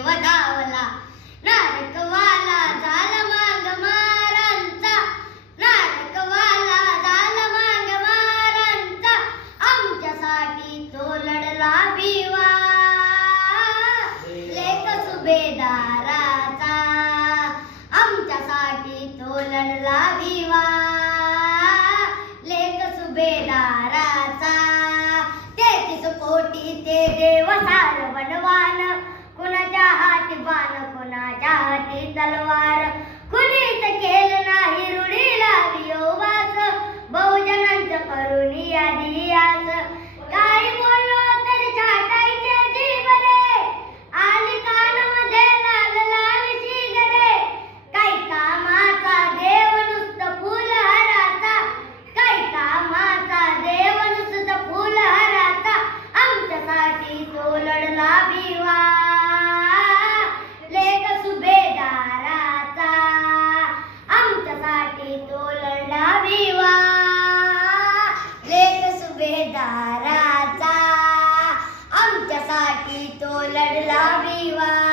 देव धावला नारकवाला झाला मांग मारांचा. नारकवाला आमच्यासाठी तो लढला भिवा सुभेदाराचा. आमच्यासाठी तो लढला भिवा सुभेदाराचा. तेहतीस कोटी ते देव सार बनवान. तलवार। सुभेदाराचा